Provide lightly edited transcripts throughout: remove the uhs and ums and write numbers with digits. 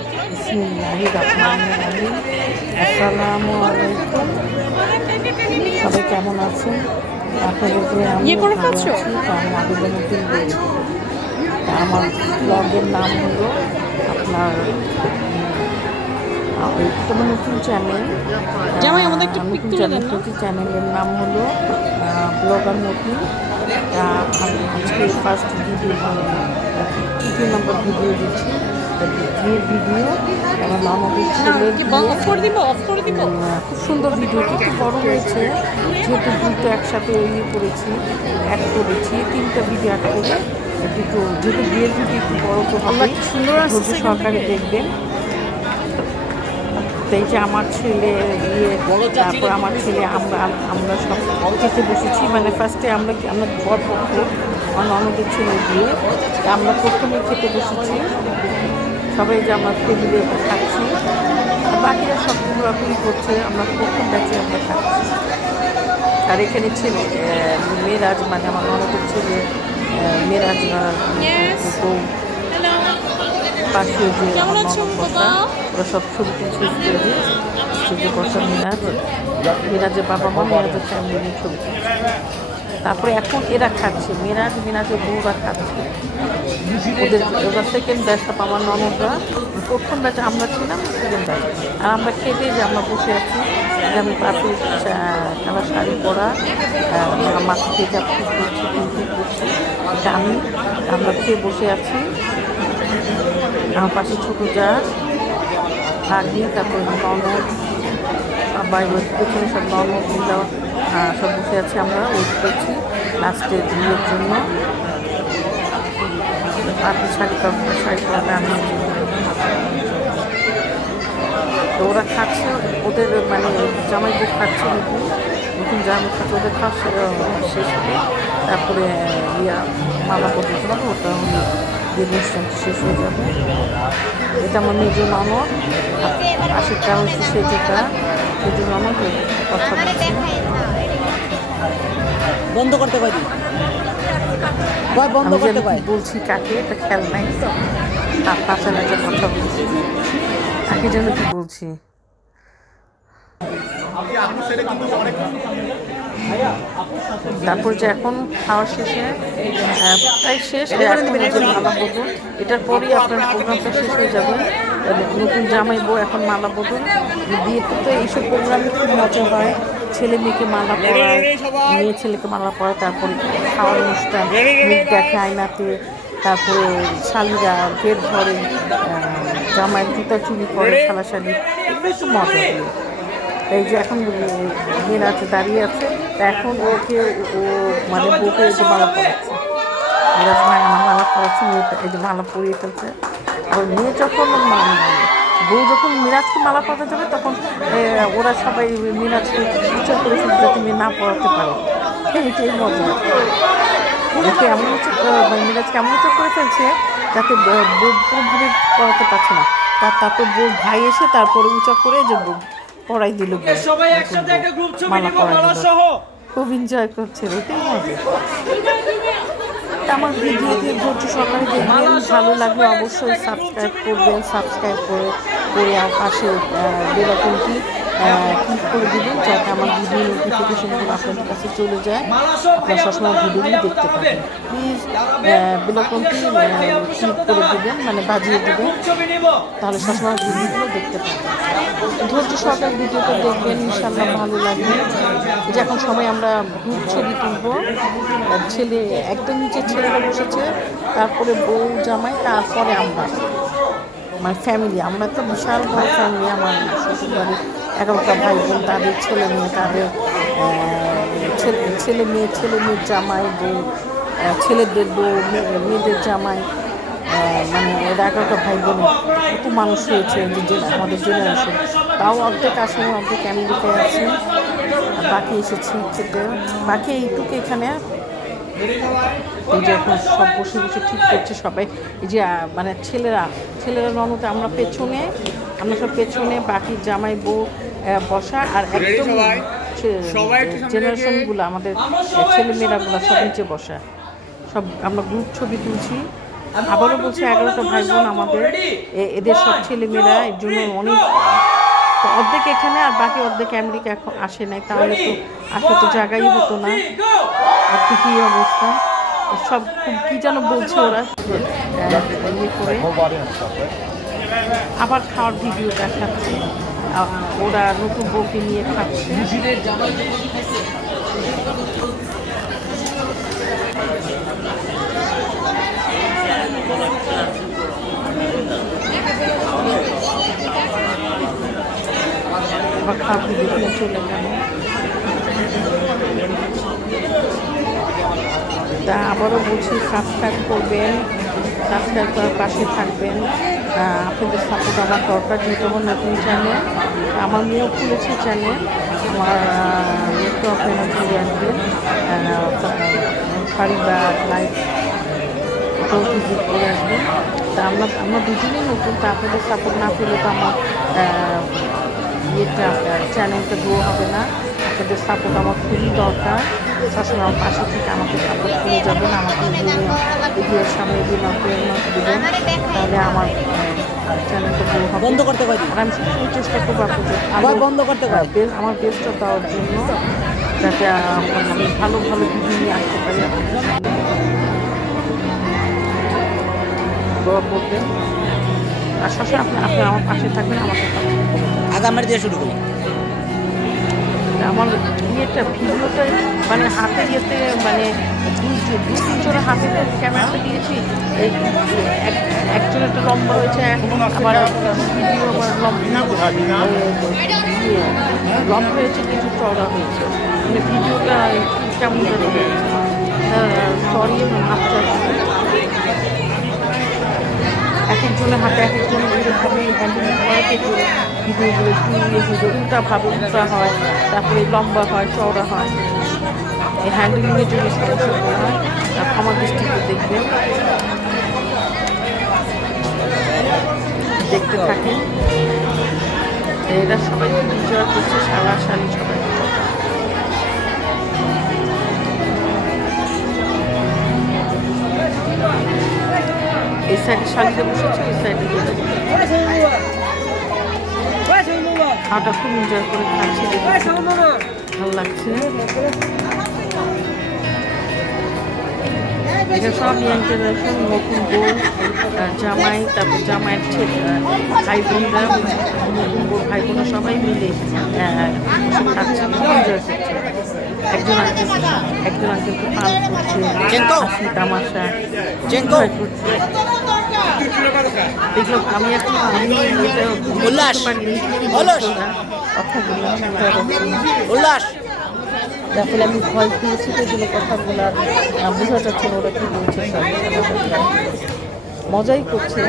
বিসমিল্লাহির রহমানির রহিম। আসসালামু আলাইকুম। সবাই কেমন আছেন? আপনাদেরকে আমি ভালো আছি। তো আমি আবেদনউদ্দিন বলছি। আমার ব্লগের নাম হলো আপনার একটা নতুন চ্যানেল, চ্যানেলের নাম হলো ব্লগার মতি। আজকে ফার্স্ট ভিডিও, 2 নম্বর ভিডিও দিচ্ছি। বিয়ের ভিডিও আমার মামাদের ছেলের বিয়ে। খুব সুন্দর ভিডিওটি, একটু বড় হয়েছে যেহেতু দুটো একসাথে করেছি, অ্যাড করেছি 3টা ভিডিও অ্যাড করে একটু, যেহেতু বিয়ের ভিডিও একটু বড় তো হবে, ধৈর্য সহকারে দেখবেন। এই যে আমার ছেলে বিয়ে, তারপর আমার ছেলে আমরা সব খেতে বসেছি। মানে ফার্স্টে আমরা বরপক্ষ আমার ননদের ছেলে বিয়ে, আমরা প্রথমে খেতে বসেছি সবাই, যে আমরা টেবিলে খাচ্ছি, বাকিরা সব ঘোরাঘুরি করছে, আমরা প্রথম ব্যাচে আমরা খাচ্ছি। আর এখানে ছেলে মেয়েরাজ, মানে আমার ননদের ছেলে মেয়েরাজ বউ, পাশে যে আমার ননদ বসা, ওরা সব ছবি তুলছে স্টেজে, স্টেজে বসা মেয়েরাজের বাবা মা, মেয়েরাজের ফ্যামিলি নিয়ে ছবি তুলছে। তারপরে এখন এরা খাচ্ছে, মেয়েরাজের বউরা খাচ্ছে, ওরা সেকেন্ড ব্যাচ। আমার ননদরা প্রথম ব্যাচে আমরা ছিলাম, সেকেন্ড ব্যাচ। আর আমরা খেতে যে আমরা বসে আছি, যে আমি পাশে খেলা শাড়ি পরা, মাথা থেকে করছি, করছি, এটা আমরা খেয়ে বসে আছি। আমার পাশে ছোটো যা আগে, তারপরে ননদ, আবার পেছনে সব ননদ সব বসে আছি, আমরা ওয়েট করছি লাস্টে বিয়ের জন্য। আপনি শাড়ি পরাটা আমি, তো ওরা খাচ্ছে, ওদের মানে জামাই বউ খাচ্ছে, নতুন জামাই খাচ্ছে, ওদের খাওয়া শেষ হবে। তারপরে মালা পড়তে হবে, ওটা বিয়ের অনুষ্ঠানটি শেষ হয়ে যাবে। এটা আমার মেজো ননদ, পাশেরটা হচ্ছে সেজুটা, মেজো ননদ কথা বলছি। বন্ধ করতে পারি, বন্ধ করতে পারি বলছি কাকে, এটা খেয়াল নাই তো, কাঁচা নাচা কথা বলছি, কাকে যেন কি বলছি। তারপর যে এখন খাওয়া শেষে প্রায় শেষ, মালা বদল, এটার পরেই আপনার প্রোগ্রামটা শেষ হয়ে যাবে। নতুন জামাই বউ এখন মালা বদল। বিয়েতে তো এইসব প্রোগ্রামে খুব মজা হয়, ছেলে মেয়েকে মালা পরায়, মেয়ে ছেলেকে মালা পরায়, তারপরে খাওয়ার অনুষ্ঠান, মুখ দেখে আয়নাতে, তারপরে শালিরা গেট ধরে, জামাই জুতা চুরি করে, শালাশালি, এগুলো একটু মজা দিয়ে। এই যে এখন মেয়েরা আছে, দাঁড়িয়ে আছে, তা এখন ওকে মানে বউকে এই যে মালা পড়াচ্ছে, মেয়েরাজ আমার মালা পড়াচ্ছে, মেয়েটা এই যে মালা পরিয়ে ফেলছে। আর মেয়ে যখন বউ যখন মিরাজকে মালা পরাতে যাবে, তখন ওরা সবাই মিরাজকে বিচার করে ফেলছে যাতে মেয়ে না পড়াতে পারে। এটাই মজা। দেখে এমন হচ্ছে, মিরাজকে এমন হচ্ছে করে ফেলছে যাতে বউ পুরোপুরি পড়াতে পারছে না। তারপর বউ ভাই এসে তারপরে উঁচা করে যে পড়াই দিল, মালা পড়াই দিল, খুব এনজয় করছে। এটাই মজা। আমার ভিডিওতে ধৈর্য সহকারে দেখবেন, ভালো লাগলে অবশ্যই সাবস্ক্রাইব করবেন, সাবস্ক্রাইব করে পাশে বেল আইকনটি ক্লিক করে দেবেন, যাতে আমার ভিডিও নোটিফিকেশনগুলো আপনাদের কাছে চলে যায়, আপনার সবসময় ভিডিওগুলো দেখতে পাবেন। প্লিজ বেল আইকনটি ক্লিক করে দেবেন, মানে বাজিয়ে দেবেন, তাহলে সবসময় ভিডিওগুলো দেখতে পাবেন। ধৈর্য সহকারে ভিডিওটা দেখবেন, ইনশাল্লাহ ভালো লাগবে। যখন সময় আমরা গ্রুপ ছবি তুলব, ছেলে একদম নিচে ছেলেরা বসেছে, তারপরে বউ জামাই, তারপরে আমরা, আমার ফ্যামিলি, আমরা তো বিশাল বড় ফ্যামিলি। আমার শ্বশুরবাড়ির 11টা ভাই বোন, তাদের ছেলে মেয়ে, তাদের ছেলে মেয়ের জামাই বউ, ছেলেদের বউ, মেয়েদের জামাই, মানে 11টা ভাই বোনের কত মানুষ হয়েছে যে আমাদের জেনারেশন। তাও অর্ধেক আসেনি, অর্ধেক আমেরিকায় আছে, বাকি এসেছে খেতে, বাকি এইটুকু এখানে। এই যে এখন সব বসে বসে ঠিক করছে সবাই, এই যে মানে ছেলেরা ননদে, আমরা সব পেছনে, বাকি জামাই বউ বসা, আর একদম জেনারেশনগুলো আমাদের ছেলেমেয়েরাগুলো সব নিচে বসা। সব আমরা গ্রুপ ছবি তুলছি, আবারও বলছি 11টা ভাই বোন আমাদের, এদের সব ছেলেমেয়েরা এর জন্য অনেক অর্ধেক এখানে আর বাকি অর্ধেক আমেরিকা এখন আসে নাই, তাহলে তো আসলে তো জায়গাই হতো না। আর কি অবস্থা সব খুব কী যেন বলছে ওরা ইয়ে করে আবার খাওয়ার ভিডিও দেখাচ্ছে, ওরা নতুন বউকে নিয়ে খাচ্ছে। আবার খাওয়ার ভিডিও চলে গেল। তা আবারও বলছি সাবস্ক্রাইব করবেন, সাবস্ক্রাইব করার পাশে থাকবেন। আপনাদের সাপোর্ট আমার দরকার, যেহেতু আমার নতুন চ্যানেল, আমার মেয়েও খুলেছে চ্যানেল, আমার মেয়েকেও আপনারা ঘুরে আসবেন, পরিবার লাইফ ওটাও ভিজিট করে আসবেন। তা আমরা দুজনেই নতুন, তা আপনাদের সাপোর্ট না পেলে তো আমার ইয়েটা চ্যানেলটা গ্রো হবে না। আপনাদের সাপোর্ট আমার খুবই দরকার, সবসময় আমার পাশে থেকে আমাকে সাপোর্ট করে যাবেন, আমাকে ভিডিওর সামনে দিন দেবেন, তাহলে আমার চ্যানেলটা গ্রো হবে। বন্ধ করতে পারি, আর আমি সবসময় চেষ্টা করবো আবার বন্ধ করতে পারি আমার বেস্টটা দেওয়ার জন্য, যাতে আমি ভালো ভালো ভিডিও নিয়ে আসতে পারি আপনাদের সামনে। দোয়া করবেন আর সবসময় আপনি আমার পাশে থাকবেন, আমাকে আগামের দিয়ে শুরু করি। আমার ইয়েটা ভিডিওটা মানে হাতে ইয়েতে মানে দু তিনজনের হাতে ক্যামেরাটা দিয়েছি, এই একজনের একটা লম্বা হয়েছে, আবার ভিডিও আবার লম্বা হয়েছে, কিছু চওড়া হয়েছে, মানে ভিডিওটা কেমন হয়েছে। সরি হাত চাচ্ছি, এক একজনের হাতে এক একজনের এইভাবে হ্যান্ডেলিং করা থেকে ভিডিওগুলো ভিডিও উল্টাভাবে উল্টা হয়, তারপরে লম্বা হয়, চওড়া হয়। এই হ্যান্ডেলিংয়ের জন্য সমস্যা হয়, আমার দৃষ্টিতে দেখবেন, দেখতে থাকেন। এরা সবাই এনজয় করছে, শালা শালি সবাই। এই সাইডে শালিতে বসেছে, এই সাইডে খাওয়াটা খুব এনজয় করে খাচ্ছি, ভালো লাগছে। এখানে সব ইয়াং জেনারেশন, নতুন বউ, জামাই, তারপর জামাইয়ের ছেলে, ভাই বোনরা, নতুন বউ ভাই বোনরা সবাই মিলে খাচ্ছে, খুব এনজয় করছে। একজন আঙ্কেলকে পান করছে, হাসি তামাশা এনজয় করছে। দেখলাম আমি এখন তারপরে আমি ভয় পেয়েছি, তো এগুলো কথাগুলো বোঝা যাচ্ছে না ওরা কি বলছে। মজাই করছে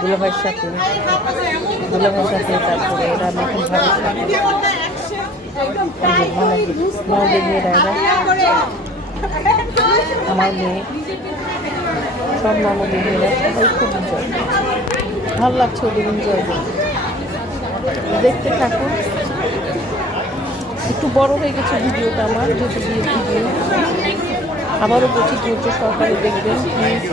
দুলাভাইয়ের সাথে, তারপরে এরা নতুন ভাবের সাথে নদের মেয়েরা, এরা আমার মেয়ে, সব ননদের মেয়েরা সবাই খুব এনজয় করছে, ভালো লাগছে ওদের এনজয় করতে। দেখতে থাকুন। একটু বড় হয়ে গেছে ভিডিওটা আমার, যেহেতু বিয়ের ভিডিও। আবারও বলছি ধৈর্য সহকারে দেখবেন প্লিজ।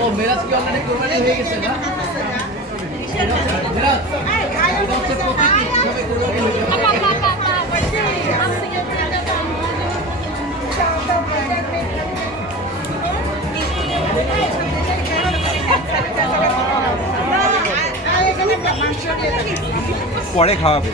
ও মেরাজ কি অলরেডি কোরবানি হয়ে গেছে না? মেরাজ কিভাবে কোরবানি হয়ে গেছে? পরে খাওয়াবে।